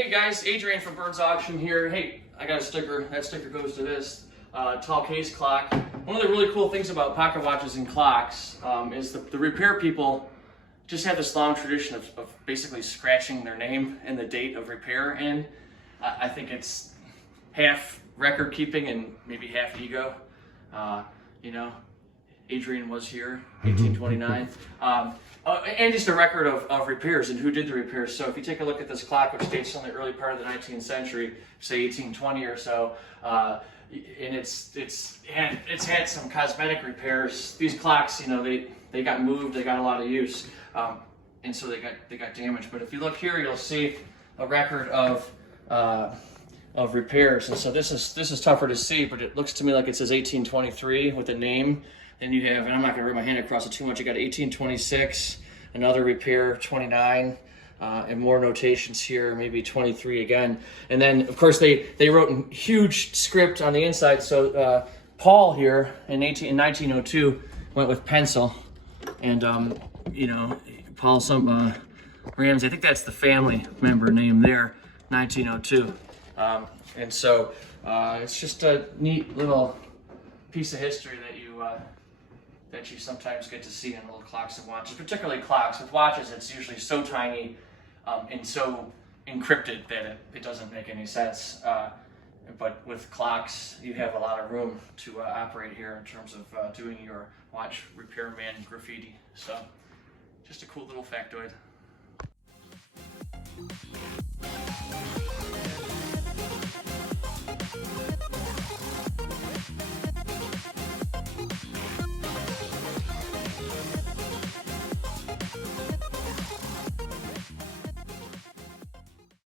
Hey guys, Adrian from Burns Auction here. Hey, I got a sticker. That sticker goes to this tall case clock. One of the really cool things about pocket watches and clocks is the repair people just have this long tradition of basically scratching their name and the date of repair in. I think it's half record keeping and maybe half ego. You know, Adrian was here, 1829. And just a record of repairs and who did the repairs. So if you take a look at this clock, which dates from the early part of the 19th century, say 1820 or so, and it's had some cosmetic repairs. These clocks, you know, they got moved, they got a lot of use, and so they got damaged. But if you look here, you'll see a record of repairs. And so this is tougher to see, but it looks to me like it says 1823 with a name. Then you have, and I'm not going to rip my hand across it too much, you got 1826, another repair, 29, and more notations here, maybe 23 again. And then, of course, they wrote in huge script on the inside. So Paul here in 1902 went with pencil, and you know, Paul Ramsey, I think that's the family member name there, 1902. And so it's just a neat little piece of history that you sometimes get to see in little clocks and watches, particularly clocks. With watches, it's usually so tiny and so encrypted that it doesn't make any sense. But with clocks, you have a lot of room to operate here in terms of doing your watch repairman graffiti. So just a cool little factoid.